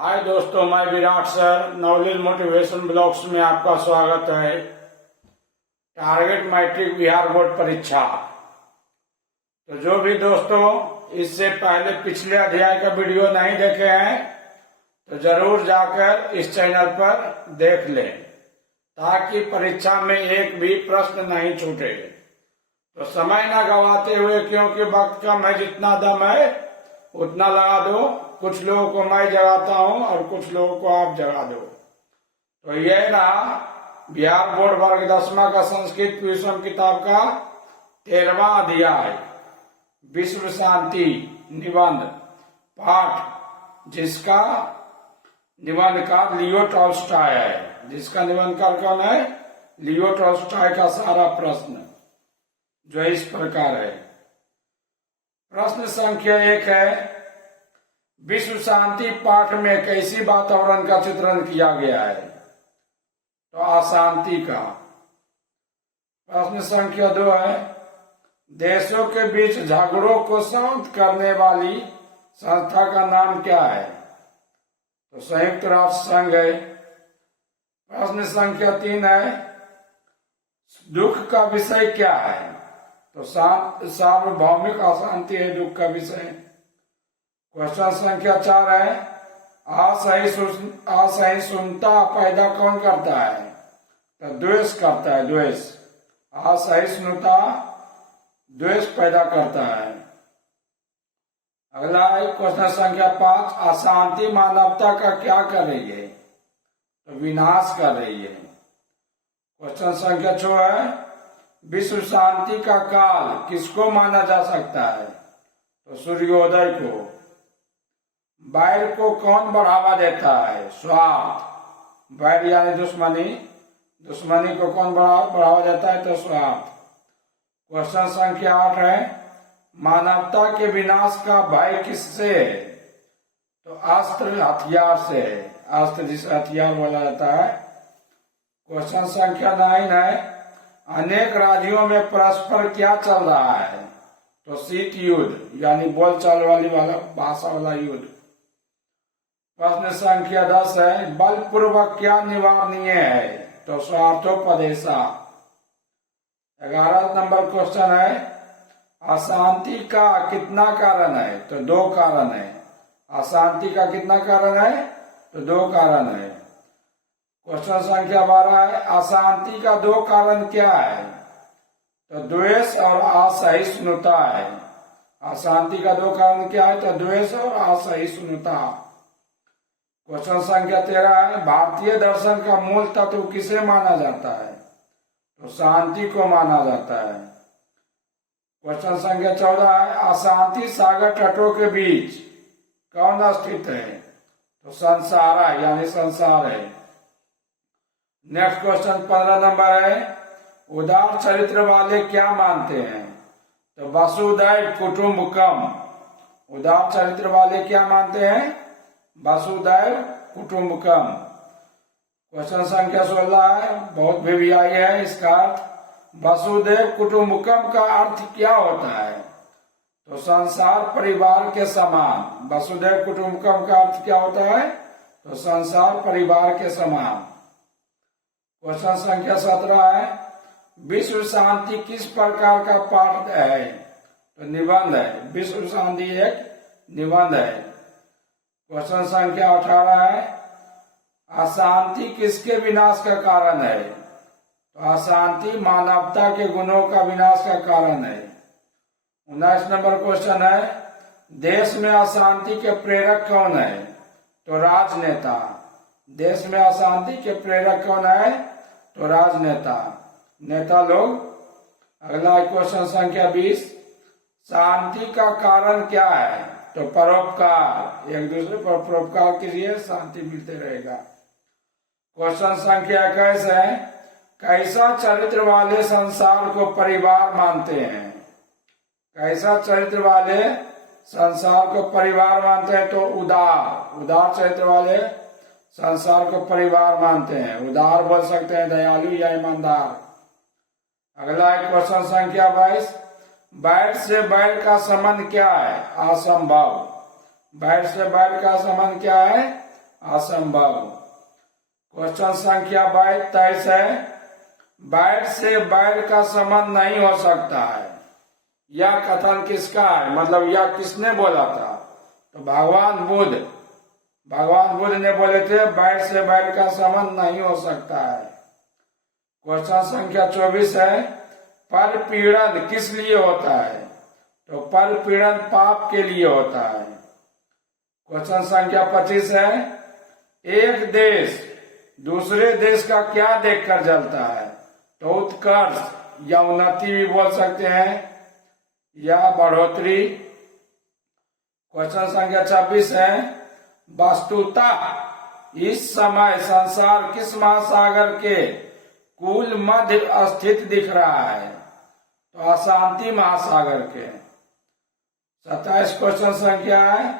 हाय दोस्तों, मैं Virat sir knowledge motivation blogs में आपका स्वागत है। टारगेट मैट्रिक बिहार बोर्ड परीक्षा। तो जो भी दोस्तों इससे पहले पिछले अध्याय का वीडियो नहीं देखे हैं तो जरूर जाकर इस चैनल पर देख लें ताकि परीक्षा में एक भी प्रश्न नहीं छूटे। तो समय ना गवाते हुए, क्योंकि वक्त कम है, जितना दम है उतना लगा दो। कुछ लोगों को मैं जगाता हूं और कुछ लोगों को आप जगा दो। तो यह रहा बिहार बोर्ड वर्ग 10वां का संस्कृत ट्यूशन किताब का 13वां अध्याय विश्व शांति निबंध पाठ, जिसका निबंधकार लियो टॉल्स्टॉय है। जिसका निबंधकार कौन है? लियो टॉल्स्टॉय का सारा प्रश्न जो इस प्रकार है। प्रश्न संख्या 1 है, विश्व शांति पाठ में कैसी वातावरण का चित्रण किया गया है? तो अशांति का। प्रश्न संख्या 2 है, देशों के बीच झगड़ों को शांत करने वाली संस्था का नाम क्या है? तो संयुक्त राष्ट्र संघ है। प्रश्न संख्या 3 है, दुख का विषय क्या है? तो सार्वभौमिक अशांति है दुख का विषय। क्वेश्चन संख्या 4 है, असहिष्णुता पैदा कौन करता है? तो द्वेष करता है, द्वेष। असहिष्णुता द्वेष पैदा करता है। अगला है क्वेश्चन संख्या 5, अशांति मानवता का क्या कर रही है? तो विनाश कर रही है। क्वेश्चन संख्या 6 है, विश्व शांति का काल किसको माना जा सकता है? तो सूर्योदय को। वैर को कौन बढ़ावा देता है? स्वार्थ। वैर यानी दुश्मनी, दुश्मनी को कौन बढ़ावा देता है? तो स्वार्थ। क्वेश्चन संख्या 8 है, मानवता के विनाश का भय किससे है? तो अस्त्र हथियार से है। अस्त्र जिसे हथियार बोला जाता है। क्वेश्चन संख्या 9 है, अनेक राज्यों में परस्पर क्या चल रहा है? तो शीत युद्ध यानी बोलचाल वाला भाषा वाला युद्ध। प्रश्न संख्या 10 है, बलपूर्वक क्या निवारणीय है? तो स्वार्थोपदेशा। 11 नंबर क्वेश्चन है, अशांति का कितना कारण है? तो 2 कारण है। अशांति का कितना कारण है? तो 2 कारण है। क्वेश्चन संख्या 12 है, अशांति का 2 कारण क्या है? तो द्वेष और असहिष्णुता है। अशांति का 2 कारण क्या है? तो द्वेष और असहिष्णुता। क्वेश्चन संख्या 13 है, भारतीय दर्शन का मूल तत्व किसे माना जाता है? तो शांति को माना जाता है। क्वेश्चन संख्या 14 है, अशांति सागर तटों के बीच कौन स्थित है? तो संसार है यानी संसार है। नेक्स्ट क्वेश्चन 15 नंबर है, उदार चरित्र वाले क्या मानते हैं? तो वसुधैव कुटुंबकम। उदार चरित्र वाले क्या मानते हैं? वसुधैव कुटुंबकम। क्वेश्चन संख्या 16 है, बहुत वीवीआई है इसका अर्थ। वसुधैव कुटुंबकम का अर्थ क्या होता है? तो संसार परिवार के समान। वसुधैव कुटुंबकम का अर्थ क्या होता है? तो संसार परिवार के समान। क्वेश्चन संख्या 17 है, विश्व शांति किस प्रकार का पाठ है? तो निबंध है। विश्व शांति एक निबंध है। क्वेश्चन संख्या 18 है, अशांति किसके विनाश का कारण है? तो अशांति मानवता के गुणों का विनाश का कारण है। 19 नंबर क्वेश्चन है, देश में अशांति के प्रेरक कौन है? तो राजनेता। देश में अशांति के प्रेरक कौन है? तो राजनेता, नेता लोग। अगला क्वेश्चन संख्या 20, शांति का कारण क्या है? तो परोपकार। एक दूसरे पर परोपकार कीजिए, शांति मिलते रहेगा। क्वेश्चन संख्या 21 है, कैसा चरित्र वाले संसार को परिवार मानते हैं? कैसा चरित्र वाले संसार को परिवार मानते हैं? तो उदार। उदार चरित्र वाले संसार को परिवार मानते हैं। उदार बोल सकते हैं, दयालु या ईमानदार। अगला क्वेश्चन संख्या 22, बैर से बैर का संबंध क्या है? असंभव। बैर से बैर का संबंध क्या है? असंभव। क्वेश्चन संख्या 23 है, बैल से बैल का संबंध नहीं हो सकता है। यह कथन किसका है, मतलब यह किसने बोला था? तो भगवान बुद्ध ने बोले थे बैल से बैल का संबंध नहीं हो सकता है। क्वेश्चन संख्या 24 है, परपीड़न किस लिए होता है? तो परपीड़न पाप के लिए होता है। क्वेश्चन संख्या 25 है, एक देश दूसरे देश का क्या देखकर जलता है? तो उत्कर्ष या उन्नति भी बोल सकते हैं, या बढ़ोतरी। क्वेश्चन संख्या 26 है, वस्तुतः इस समय संसार किस महासागर के कुल मध्य स्थित दिख रहा है? तो अशांति महासागर के। 27 क्वेश्चन संख्या है,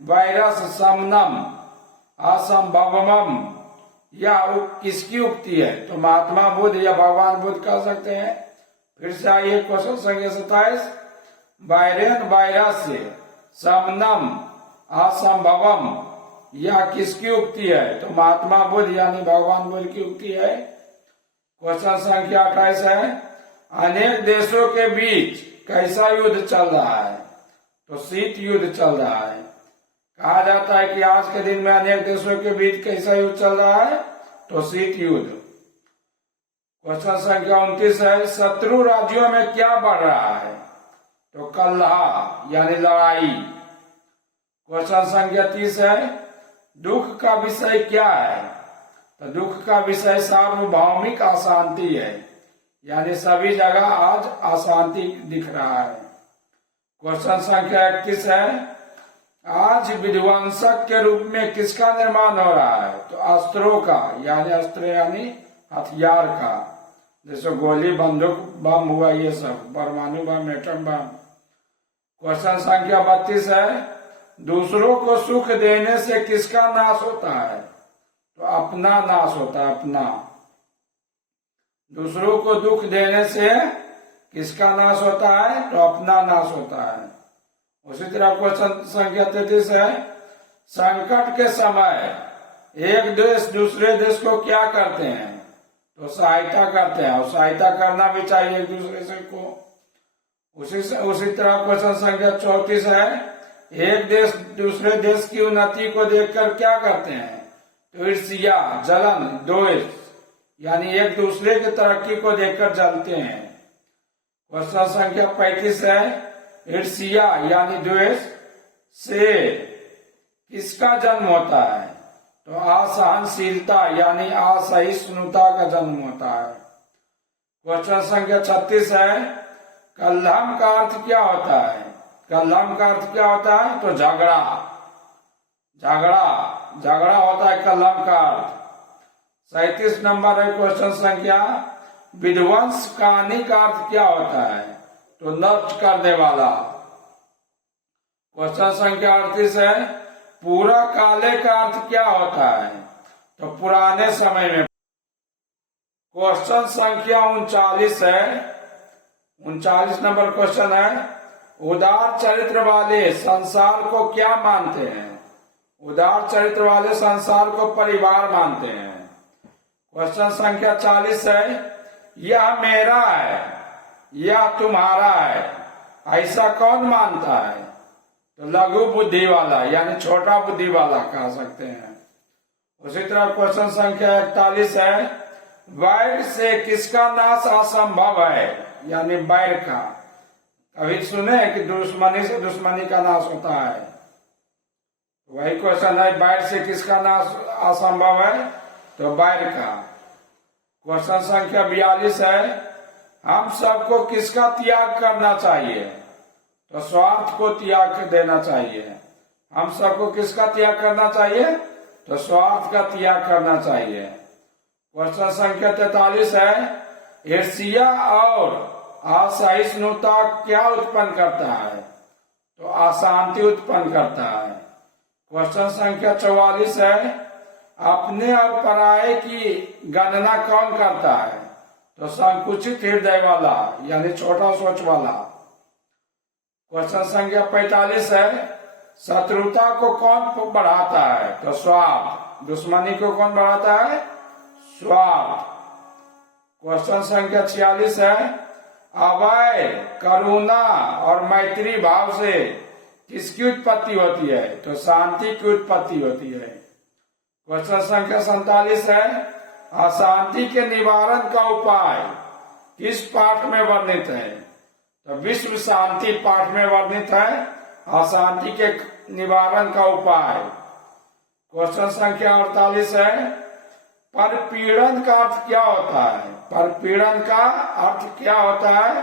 वायरस समनम असंभवम या किसकी उक्ति है? तो महात्मा बुद्ध या भगवान बुद्ध कह सकते हैं। फिर से आइए क्वेश्चन संख्या 27, वायरस समनम असंभवम यह किसकी उक्ति है? तो महात्मा बुद्ध यानी भगवान बुद्ध की उक्ति है। क्वेश्चन संख्या 28 है, अनेक देशों के बीच कैसा युद्ध चल रहा है? तो शीत युद्ध चल रहा है। कहा जाता है कि आज के दिन में अनेक देशों के बीच कैसा युद्ध चल रहा है? तो शीत युद्ध। क्वेश्चन संख्या 29 है, शत्रु राज्यों में क्या बढ़ रहा है? तो कलह यानी लड़ाई। क्वेश्चन संख्या 30 है, दुख का विषय क्या है? तो दुख का विषय सार्वभौमिक अशांति है, यानी सभी जगह आज अशांति दिख रहा है। क्वेश्चन संख्या 31 है, आज विध्वंसक के रूप में किसका निर्माण हो रहा है? तो अस्त्रों का, यानी अस्त्र यानी हथियार का, जैसे गोली, बंदूक, बम हुआ, ये सब परमाणु बम, एटम बम। क्वेश्चन संख्या 32 है, दूसरों को सुख देने से किसका नाश होता है? तो अपना नाश होता है, अपना। दूसरों को दुख देने से किसका नाश होता है? तो अपना नाश होता है। उसी तरह क्वेश्चन संख्या 33 है, संकट के समय एक देश दूसरे देश को क्या करते हैं? तो सहायता करते हैं, और सहायता करना भी चाहिए एक दूसरे से को। उसी तरह क्वेश्चन संख्या 34 है, एक देश दूसरे देश की उन्नति को देखकर क्या करते हैं? तो ईर्ष्या, जलन, द्वेष, यानी एक दूसरे की तरक्की को देखकर जलते हैं। क्वेश्चन संख्या 35 है, ईर्ष्या यानी द्वेष से किसका जन्म होता है? तो असहनशीलता यानी असहिष्णुता का जन्म होता है। क्वेश्चन संख्या 36 है, कलह का अर्थ क्या होता है? कलह का अर्थ क्या होता है? तो झगड़ा होता है कलह का अर्थ। 37 नंबर है क्वेश्चन संख्या, विध्वंस कहानी का अर्थ क्या होता है? तो नष्ट करने वाला। क्वेश्चन संख्या 38 है, पूरा काले का अर्थ क्या होता है? तो पुराने समय में। क्वेश्चन संख्या 39 है, 39 नंबर क्वेश्चन है, उदार चरित्र वाले संसार को क्या मानते हैं? उदार चरित्र वाले संसार को परिवार मानते हैं। क्वेश्चन संख्या 40 है, यह मेरा है, यह तुम्हारा है, ऐसा कौन मानता है? तो लघु बुद्धि वाला यानी छोटा बुद्धि वाला कह सकते हैं। उसी तरह क्वेश्चन संख्या 41 है, वैर से किसका नाश असंभव है? यानी बैर का। कभी सुने कि दुश्मनी से दुश्मनी का नाश होता है? वही क्वेश्चन है, बैर से किसका नाश असंभव है? तो बैर का। क्वेश्चन संख्या 42 है, हम सबको किसका त्याग करना चाहिए? तो स्वार्थ को त्याग देना चाहिए। हम सबको किसका त्याग करना चाहिए? तो स्वार्थ का त्याग करना चाहिए। क्वेश्चन संख्या 43 है, ईर्ष्या और असहिष्णुता क्या उत्पन्न करता है? तो अशांति उत्पन्न करता है। क्वेश्चन संख्या 44 है, अपने और पराये की गणना कौन करता है? तो संकुचित हृदय वाला यानी छोटा सोच वाला। क्वेश्चन संख्या 45 है, शत्रुता को कौन बढ़ाता है? तो स्वार्थ। दुश्मनी को कौन बढ़ाता है? स्वार्थ। क्वेश्चन संख्या 46 है, अभय, करुणा और मैत्री भाव से किसकी उत्पत्ति होती है? तो शांति की उत्पत्ति होती है। क्वेश्चन संख्या 47 है, अशांति के निवारण का उपाय किस पाठ में वर्णित है? तो विश्व शांति पाठ में वर्णित है अशांति के निवारण का उपाय। क्वेश्चन संख्या 48 है, परपीड़न का अर्थ क्या होता है? परपीड़न का अर्थ क्या होता है?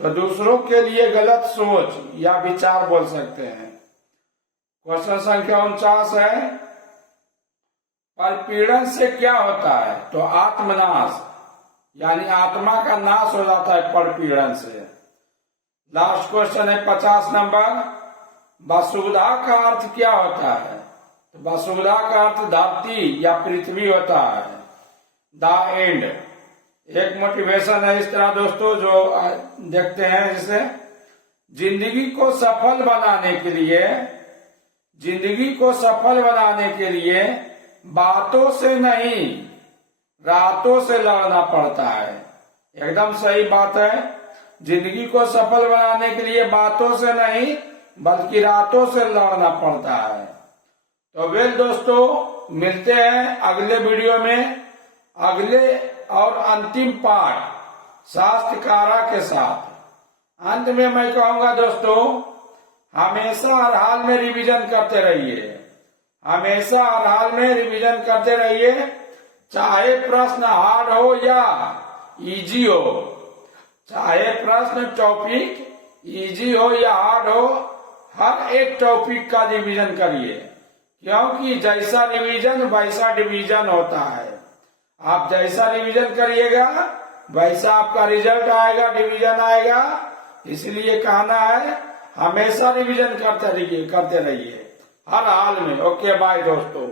तो दूसरों के लिए गलत सोच या विचार बोल सकते हैं। क्वेश्चन संख्या 49 है, परपीड़न से क्या होता है? तो आत्मनाश, यानी आत्मा का नाश हो जाता है परपीड़न से। लास्ट क्वेश्चन है 50 नंबर, वसुधा का अर्थ क्या होता है? तो वसुधा का अर्थ धरती या पृथ्वी होता है। The end. एक मोटिवेशन है इस तरह दोस्तों जो देखते हैं, जैसे जिंदगी को सफल बनाने के लिए, जिंदगी को सफल बनाने के लिए बातों से नहीं रातों से लड़ना पड़ता है। एकदम सही बात है। जिंदगी को सफल बनाने के लिए बातों से नहीं बल्कि रातों से लड़ना पड़ता है। तो वेल दोस्तों, मिलते हैं अगले वीडियो में अगले और अंतिम पाठ शास्त्रकारा के साथ। अंत में मैं कहूंगा दोस्तों, हमेशा हर हाल में रिवीजन करते रहिए, हमेशा हर हाल में रिवीजन करते रहिए, चाहे प्रश्न हार्ड हो या इजी हो, चाहे प्रश्न टॉपिक इजी हो या हार्ड हो, हर एक टॉपिक का रिवीजन करिए, क्योंकि जैसा रिवीजन वैसा डिवीजन होता है। आप जैसा रिवीजन करिएगा वैसा आपका रिजल्ट आएगा, डिवीजन आएगा। इसलिए कहना है हमेशा रिवीजन करते रहिए हर हाल में। ओके बाय दोस्तों।